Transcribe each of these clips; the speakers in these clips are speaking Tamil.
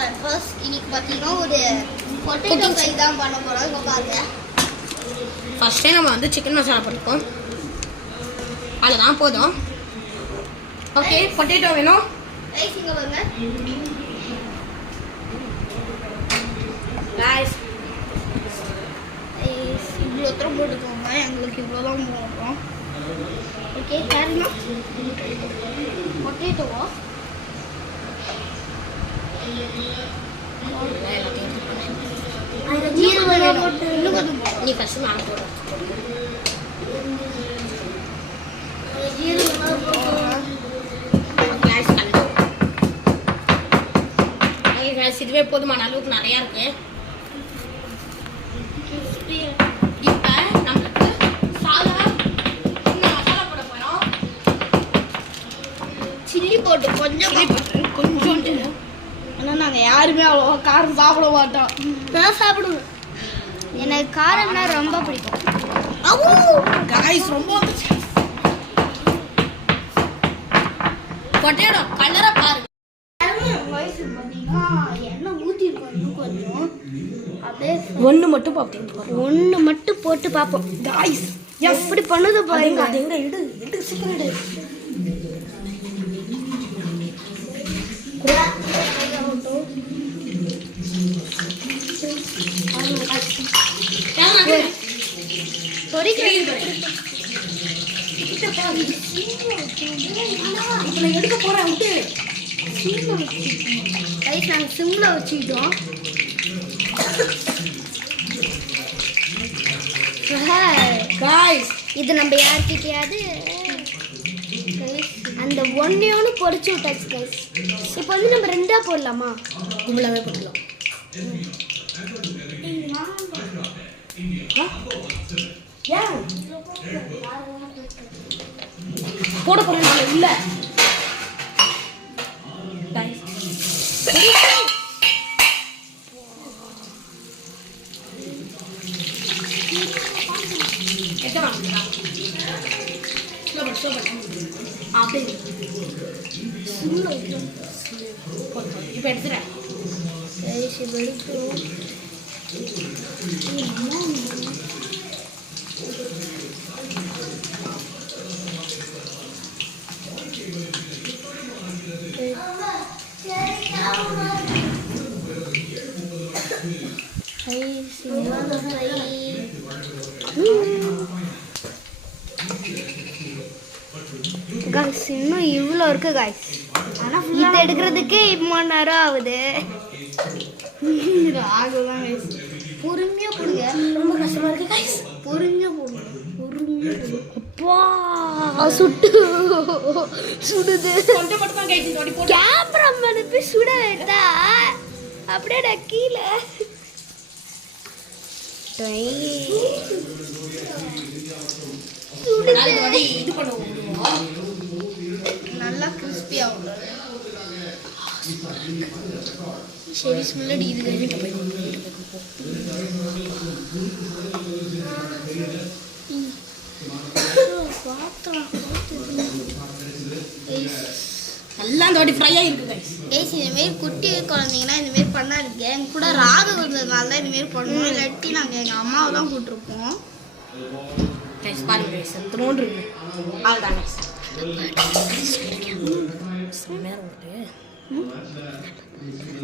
ஃபாரன் ஃபர்ஸ்ட் இன்னைக்கு பார்த்தீங்கன்னா ஒரு பொட்டேட்டோ ஃப்ரை தான் பண்ண போகிறோம். இப்போ பாருங்க, ஃபர்ஸ்ட்டே நம்ம வந்து சிக்கன் மசாலா போட்டுப்போம். அதுதான் போதும். ஓகே, பொட்டேட்டோ வேணும். ரைஸ் இங்கே பாருங்க. ரைஸ் இவ்வளோ தூரம் போட்டுக்கோங்க, எங்களுக்கு இவ்வளோ தான் போடுறோம். ஓகே, காரணம் பொட்டேட்டோவா நீ ஃபர்ஸ்ட் நான் போடுறேன். இதுவே போதுமான அளவுக்கு நிறையா இருக்கு. இப்போ நம்மளுக்கு மசாலா போட போகிறோம். சில்லி போட்டு கொஞ்சோண்டு. ஆனால் நாங்கள் யாருமே அவ்வளோ காரம் சாப்பிட மாட்டோம். நான் சாப்பிடுவேன், எனக்கு காரம்னா ரொம்ப பிடிக்கும். காய்ஸ் ரொம்ப பொட்டேட்டோ கலரை பாருங்க. பார்த்தீங்கன்னா எண்ணெய் ஊற்றிருக்கோம் இன்னும் கொஞ்சம். அப்படியே ஒன்று மட்டும் பார்ப்போம். ஒன்று மட்டும் போட்டு பார்ப்போம். காய்ஸ் எப்படி பண்ணுது பாருங்க. அது எங்க எடு சீக்கிரம் எடு. எடுக்க போறேன். நாங்கள் சிம்மில் வச்சுக்கிட்டோம். இது நம்ம யார்கிட்டயாவது அந்த ஒன்னையோன்னு பொறிச்சு விட்டாச்சு கைஸ். இப்போ வந்து நம்ம ரெண்டா போடலாமா? இவ்வளவே போடலாம். போட போறேன் இல்ல. இப்போ எடுத்துறேன். இன்னும் இவ்வளோ இருக்கு காய்ஸ். ஆனால் இது எடுக்கிறதுக்கே 3 நேரம் ஆகுது. ஆகுதான் காய்ஸ். பொறுமையாக போடுங்க, ரொம்ப கஷ்டமாக இருக்கு காய்ஸ். பொறுமையாக போடுங்க, பொறுமையாக போடுங்க. அப்பா சுடுது. கேமரா மேனு போய் சுட வேண்டா, அப்படியே நான் கீழே இது பண்ணுவோம். நல்லா கிறிஸ்பி ஆகும். சரி ஸ்மெல்லடி இது எல்லாம் தோடி ஃப்ரை ஆகிருக்கு கைஸ். இதுமாரி குட்டி குழந்தைங்கன்னா இதுமாரி பண்ணாதுங்க. எங்கள் கூட ராகு வந்ததுனால தான் இதுமாரி பண்ணணும். இல்லாட்டி நாங்கள் எங்கள் அம்மாவை தான் கூப்பிட்ருப்போம். கைஸ் பாருங்க கைஸ், திரும்ப இருக்கு. அவ்வளோதான் கைஸ்.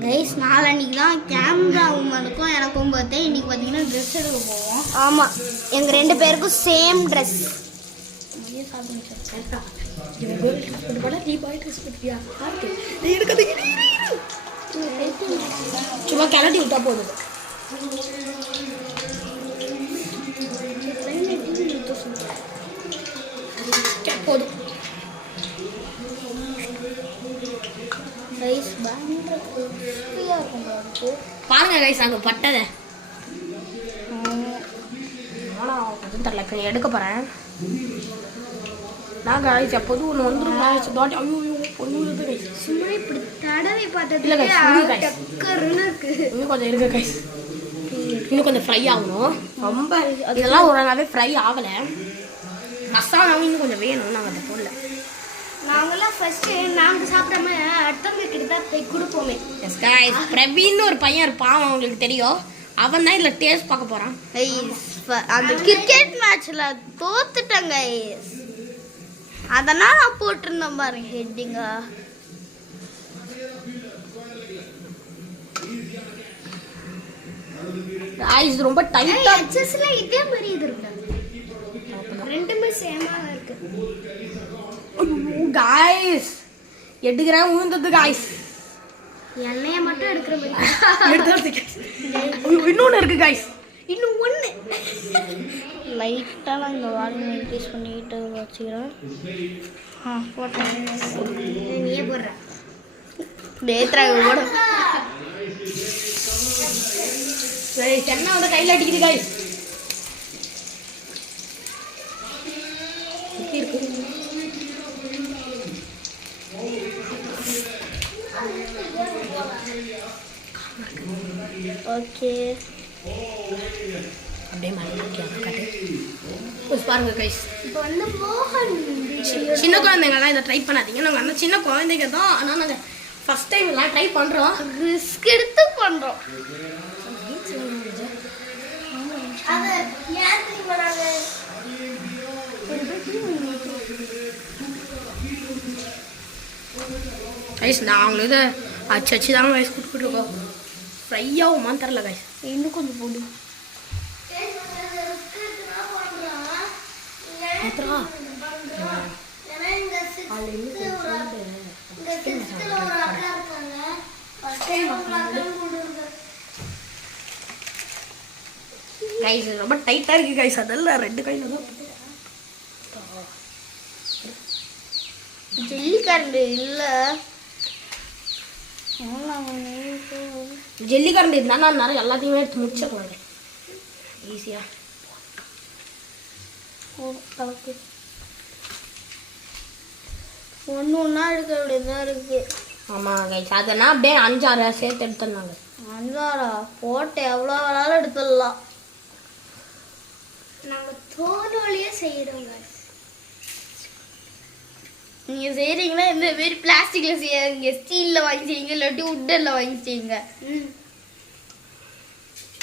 கைஸ் நாளன்னைக்கு தான் கேமரா உமனுக்கும் எனக்கும் பார்த்தேன். இன்னைக்கு பார்த்தீங்கன்னா ட்ரெஸ் எடுக்க போவோம். ஆமாம், எங்கள் 2 பேருக்கும் சேம் ட்ரெஸ். சும்மா கிளட்டி விட்டா போதும். போதும். பாருங்க கைஸ் அங்கே பட்டதை. தெரியல எடுக்க போகிறேன். நான் கைஸ் எப்போதும் ஒன்று வந்துடும். தாட்டி ஐயோ பொண்ணு சும்மா இப்படி தடவை பார்த்தது இல்லை கைஸ். இன்னும் கொஞ்சம் இருக்கு கைஸ். இன்னும் கொஞ்சம் ஃப்ரை ஆகணும். ரொம்ப இதெல்லாம் ஓரளவே ஃப்ரை ஆகலை. மசாலாவும் இன்னும் கொஞ்சம் வேணும். நாங்கள் அதை போடல. நான் நாங்கெல்லாம் ஃபர்ஸ்ட் நாங்க சாப்பிடாம அடுத்தவங்க கிட்ட தான் போய் கொடுப்போமே. எஸ் गाइस பிரவீன் ஒரு பையன் இருப்பான் உங்களுக்கு தெரியும். அவன் தான் இதுல டேஸ்ட் பார்க்க போறான். அந்த கிரிக்கெட் மேட்ச்ல தோத்துட்டேன் गाइस. அதனால நான் போட்டுருந்தேன் பாருங்க ஹெட்டிங்கா. गाइस ரொம்ப டைட்டா செஸ்ல இதே மாதிரி இது இருக்கு. ரெண்டுமே சேமா இருக்கு. ஐயோ गाइस எடுக்கறேன் ஊந்தது गाइस. எண்ணெயை மட்டும் எடுக்கிற மாதிரி எடுத்துட்டு இன்னொன்னு இருக்கு गाइस. இன்னும் ஒண்ணு லைட்டா நான் இந்த வால்யூம் இன்க்ரீஸ் பண்ணிட்டு வச்சிரேன். போட்டேன். நீயே போடுற. நேத்ராக போடு. சரி சென்னை வந்து கையில அடிக்குது गाइस. ஓகே அப்படியே மாறிட்டு காட்டு. பாருங்க गाइस. இப்போ வந்து மோகன் சின்ன குழந்தைங்கலாம் இதை ட்ரை பண்ணாதீங்க. நாங்கள் அந்த சின்ன குழந்தைங்க தான். ஆனால் நாங்கள் ஃபர்ஸ்ட் டைம் எல்லாம் ட்ரை பண்ணுறோம். ரிஸ்க் எடுத்து பண்றோம். அது ஏன் பண்ணாங்க? गाइस நான் அவங்களுக்கு அச்சு தான் गाइस கொடுத்துட்டு இருக்கோம். ஃப்ரை ஆகுமான்னு தெரில गाइस. இன்னும் கொஞ்சம் போடு. நேத்ரா गाइस ரொம்ப டைட்டா இருக்கு गाइस. அதெல்லாம் ரெண்டு கையில தான். ஜெல்லிக்கரண்டி இல்ல. ஜெல்லி கரண்டி இருந்தா நான் நிறைய எல்லாத்தையுமே எடுத்து முடிச்சிடலாம் ஈஸியா. ஒன்று ஒன்றா எடுக்க வேண்டியதாக இருக்கு. ஆமாம் கைஸ் அதெல்லாம் அப்படியே 5-6 சேர்த்து எடுத்துருந்தாங்க. 5-6 போட்டு எவ்வளோ வேணாலும் எடுத்துடலாம். நாங்கள் தோல் வழியே செய்கிறோங்க. நீங்கள் செய்கிறீங்கன்னா இந்த மாரி பிளாஸ்டிக்கில் செய்யுங்க, ஸ்டீலில் வாங்கி செய்யுங்க, இல்லாட்டி உட்டனில் வாங்கி செய்யுங்க.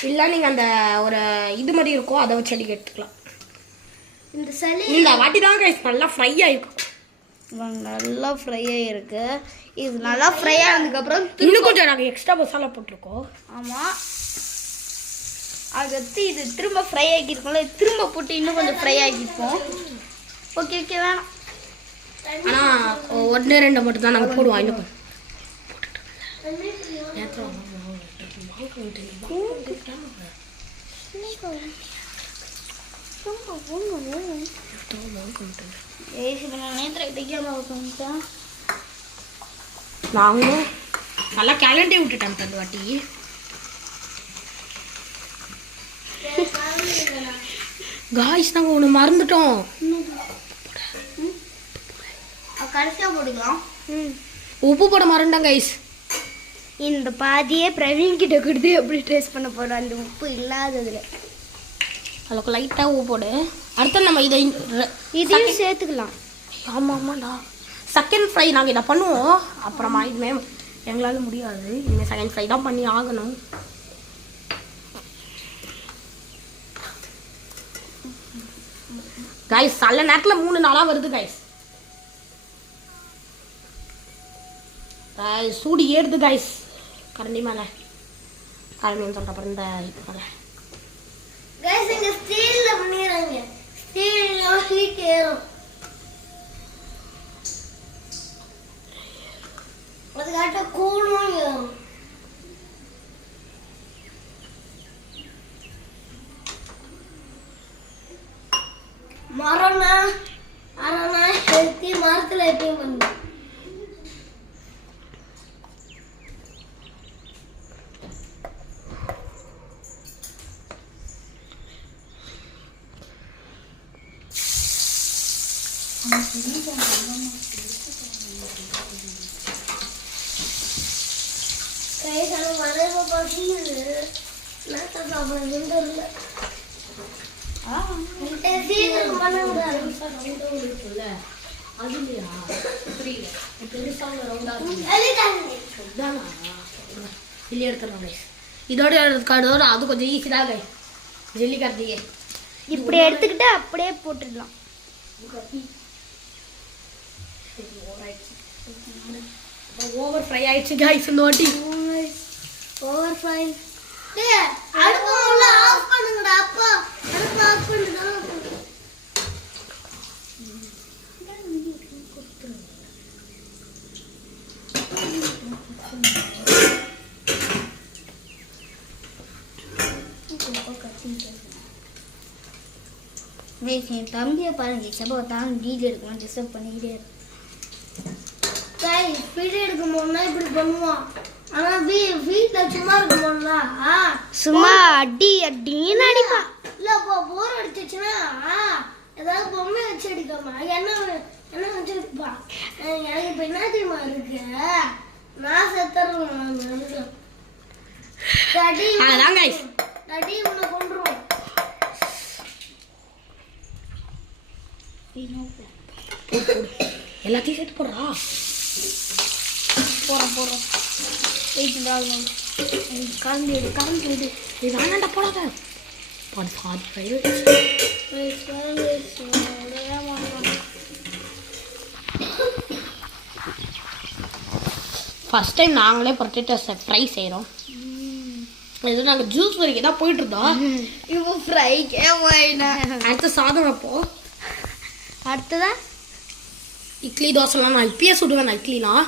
இல்லை நீங்கள் அந்த ஒரு இது மாதிரி இருக்கும் அதை வச்சு அடிக்க எடுத்துக்கலாம். இந்த சளி இந்த வாட்டி தான் கைஸ் நல்லா ஃப்ரை ஆகிருக்கும். நல்லா ஃப்ரை ஆகிருக்கு. இது நல்லா ஃப்ரை ஆனதுக்கப்புறம் இன்னும் கொஞ்சம் நாங்கள் எக்ஸ்ட்ரா மசாலா போட்டிருக்கோம். ஆமாம் அடுத்து இது திரும்ப ஃப்ரை ஆகிருக்கோம்ல, திரும்ப போட்டு இன்னும் கொஞ்சம் ஃப்ரை ஆகிப்போம். ஓகே ஓகே வேணாம். ஆனால் 1-2 மட்டும் தான் நாங்கள் போடுவோம். இன்னும் நாங்களும் நல்லா கேலண்டே விட்டுட்டேன் அந்த வாட்டி. காய்ஸ் நாங்கள் ஒன்று மறந்துட்டோம். கடைசியாக போடுக்கலாம். உப்பு போட மறந்துட்டோம் கைஸ். இந்த பாதியே பிரவீன் கிட்ட கொடுத்து எப்படி டேஸ்ட் பண்ண போகிறோம் அந்த உப்பு இல்லாததுல. அதுக்கு லைட்டாக உப்பு போடு. அடுத்து நம்ம இதையும் சேர்த்துக்கலாம். ஆமாம் ஆமாண்டா செகண்ட் ஃப்ரை நாங்கள் இதை பண்ணுவோம். அப்புறமா இதுமே எங்களால் முடியாது. இனிமேல் செகண்ட் ஃப்ரை தான் பண்ணி ஆகணும். கைஸ் நல்ல நேரத்தில் 3 நாளாக வருது கைஸ். சூடு ஏறுது கைஸ் கரண்டி மேலே. கரண்டின்னு சொல்கிற அப்புறம் இந்த இப்போ மேலே गाइस இங்க ஸ்டீல்ல பண்ணிராங்க. ஸ்டீல்ல ஹீட் ஏறும். அதுக்காட்ட கூலும் ஏறும். மரனா அரனா ஹெல்த்தி மரத்துல எப்பயும் பண்ணு. அது இல்லையா புரியல பெருசாக ரவுண்டாக இருக்கு அதுதானா இல்லையா எடுத்துடலாம் கைஸ் இதோட எடுத்துக்காடோட அது கொஞ்சம் ஈஸி தான் கைஸ் ஜெல்லி கார்த்திகை இப்படி எடுத்துக்கிட்டு அப்படியே போட்டுடலாம். ஓவர் ஃப்ரை ஆயிடுச்சு கைஸ் இந்த வாட்டி. Over fry. டேய் அடுப்பு ஆஃப் பண்ணுங்கடா அப்பா. அடுப்பு ஆஃப் பண்ணுடா. என் தம்பியை பாருங்க செப்ப தான் வீடியோ எடுக்கணும் டிஸ்டர்ப் பண்ணிக்கிட்டே இருக்கு. வீடியோ எடுக்கும் போதுனா இப்படி பண்ணுவான். ஆனா வீட்டில் சும்மா இருக்கும் போதுனா சும்மா அடி அடின்னு அடிப்பான். இல்லை இப்போ போர் அடிச்சிச்சுன்னா ஏதாவது பொம்மை வச்சு அடிக்காம என்ன வச்சு அடிப்பான். எனக்கு இப்போ என்ன தெரியுமா இருக்கு நான் செத்துறேன். அடி உன்னை கொண்டுருவோம். எல்லாத்தையும் சேர்த்து போடுறா போறோம் கலந்து விடு இது வேணாண்டா போடாத ஃபர்ஸ்ட் டைம் நாங்களே பொட்டேட்டோஸ் ஃப்ரை செய்கிறோம். இது நாங்கள் ஜூஸ் வரைக்கும் தான் போயிட்டு இருந்தோம். இப்போ ஃப்ரைக்கே போயிட்டேன். அடுத்த சாதம் அப்போ அடுத்ததா இட்லி தோசைலாம் நான் இப்பயே சுடுவேன். நான் இட்லிலாம்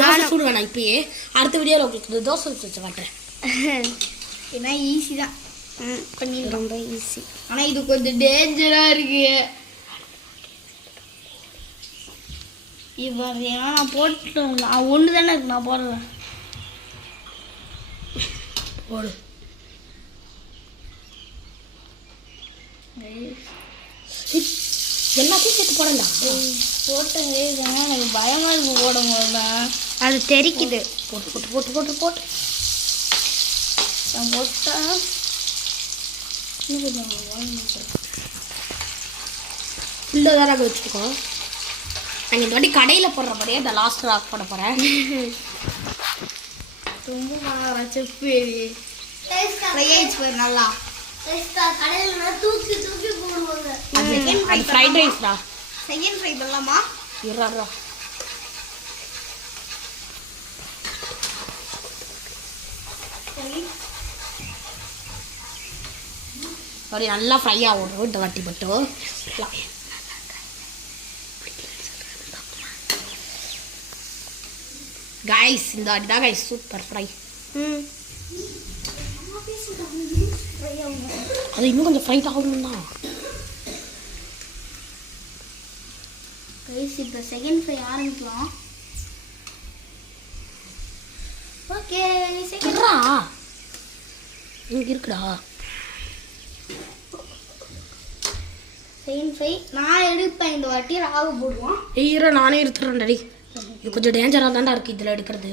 தோசை சுடுவேன் நான் இப்பயே. அடுத்த வீடியோவில் உங்களுக்கு தோசை வச்சு காட்டுறேன். ஏன்னா ஈஸி தான் பண்ணி ரொம்ப ஈஸி. ஆனால் இது கொஞ்சம் டேஞ்சராக இருக்கு. இப்போ ஏன்னா நான் போட்டேன் ஒன்று தானே இருக்கு நான் போடுறேன். போடு எல்லாத்தையும் சேர்த்து போடண்டா. போட்டேங்க எனக்கு பயமா இருக்கு போடும் போதுல அது தெரிக்குது. போட்டு போட்டு போட்டு போட்டு போட்டு நான் போட்டா இன்னும் கொஞ்சம் ஃபுல்லாக தான் நாங்கள் வச்சுருக்கோம். நாங்கள் இந்த வாட்டி கடையில் போடுற மாதிரியே இந்த லாஸ்ட் ராக் போட போகிறேன். ரொம்ப செப்பு நல்லா கடையில் தூக்கி தூக்கி போடுவாங்க. அது ஃப்ரைட் ரைஸ்டா. செகண்ட் ஃப்ரை பண்ணலாமா? இருறா சாரி நல்லா ஃப்ரை ஆகும் இந்த வாட்டி மட்டும். கைஸ் இந்த வாட்டி தான் கைஸ் சூப்பர் ஃப்ரை. அது இன்னும் கொஞ்சம் ஃப்ரை ஆகணும் தான் கைஸ். இப்போ செகண்ட் ஃப்ரை ஆரம்பிக்கலாம். ஓகே செகண்ட்ரா இங்கே இருக்குடா. செகண்ட் ஃப்ரை நான் எடுப்பேன் இந்த வாட்டி. ராகு போடுவான். ஐயோ நானே எடுத்துடுறேன் டாடி. இது கொஞ்சம் டேஞ்சராக தான்டா இருக்குது இதில் எடுக்கிறது.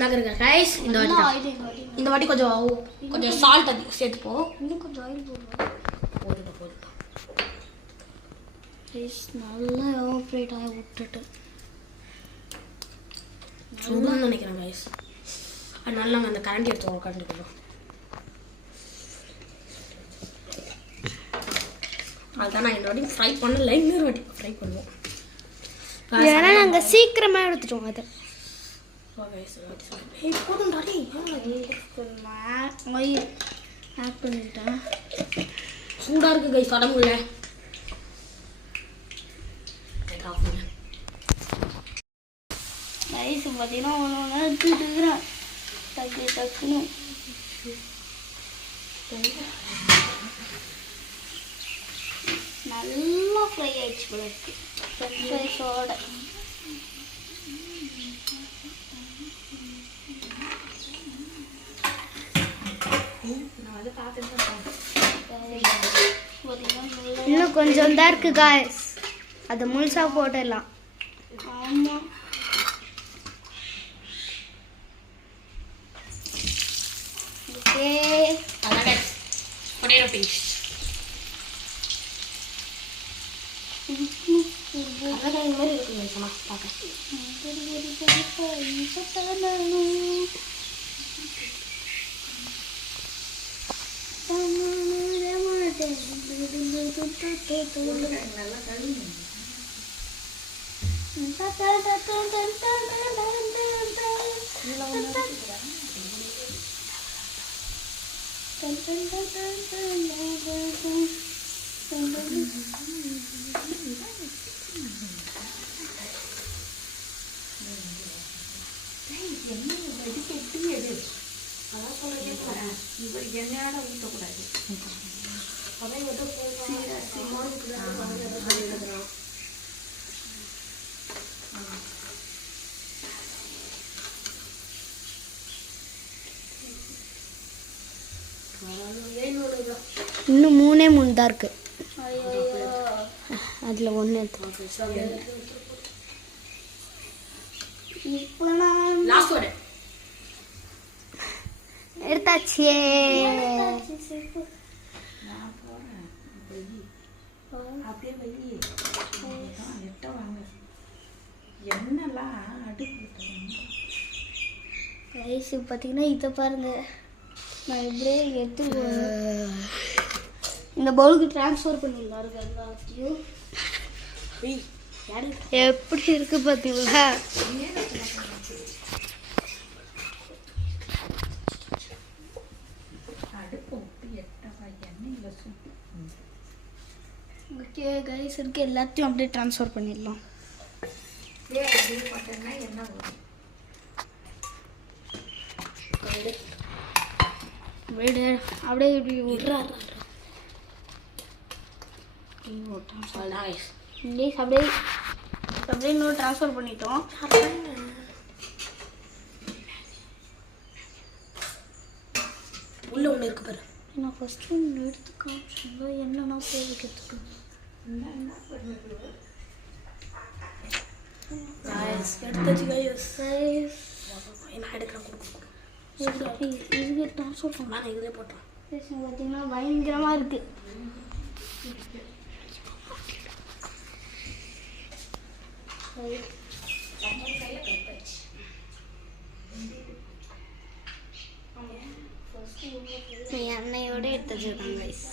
நகருங்க கைஸ் இந்த வாட்டி கொஞ்சம் சால்ட் அதிகம் சேர்த்துப்போம். இன்னும் கொஞ்சம் ஆயில் போடுவோம். நல்லா எவாப்ரேட் ஆகி விட்டுட்டு சுடுன்னு நினைக்கிறேன் கைஸ். அதனால நாங்கள் அந்த கரண்டி எடுத்து உட்காந்துக்கிறோம். அதுதான் நான் இந்த வாட்டி ஃப்ரை பண்ணல. இன்னொரு வாட்டி ஃப்ரை பண்ணுவோம். ஏன்னா நாங்கள் சீக்கிரமாக எடுத்துட்டோம் அதை. போதும் டாடி ஆட் பண்ணிட்டேன். சூடாக இருக்குது கைஸ் உடம்புல. ரைஸ் பார்த்தீங்கன்னா ஒன்று ஒன்றா எடுத்துக்கிட்டு இருக்கிறேன். டக்குன்னு நல்லா ஃப்ரை ஆயிடுச்சு போல இருக்கு ஃப்ரெஞ்ச் ஃப்ரைஸோட. இன்னும் கொஞ்சம் தான் இருக்கு காய்ஸ். அதை முழுசாக போட்டுடலாம். ஆமாம் ஓகே. பொட்டேட்டோ பீஸ் எண்ணெயோட ஊற்றக்கூடாது. இன்னும் 3 தான் இருக்கு. அதுல 1 எடுத்தாச்சு. பார்த்தீங்கன்னா இதை பாருங்க, நான் இப்படியே எடுத்து இந்த பவுலுக்கு ட்ரான்ஸ்ஃபர் பண்ணிடலாம். எல்லாத்தையும் எப்படி இருக்கு பார்த்தீங்களா? ஓகே கைஸ், இருக்கு எல்லாத்தையும் அப்படியே ட்ரான்ஸ்ஃபர் பண்ணிடலாம். வீடு அப்படியே இப்படி விட்றாரு. அப்படியே இன்னும் ட்ரான்ஸ்ஃபர் பண்ணிட்டோம். உள்ள ஒன்று இருக்கு பாரு. நான் ஃபர்ஸ்ட் ஒன்று எடுத்து காமிச்சோம்ல, என்னன்னா போய் வைக்கிறதுக்கு எடுத்தாச்சு கைஸ். நான் எடுக்கிறேன், கொடுக்க இதுக்கு ட்ரான்ஸ்ஃபர் பண்ண நான் இதில் போட்டேன். பார்த்தீங்கன்னா பயங்கரமாக இருக்கு. எண்ணெயோட எடுத்து வச்சிருக்காங்க கைஸ்.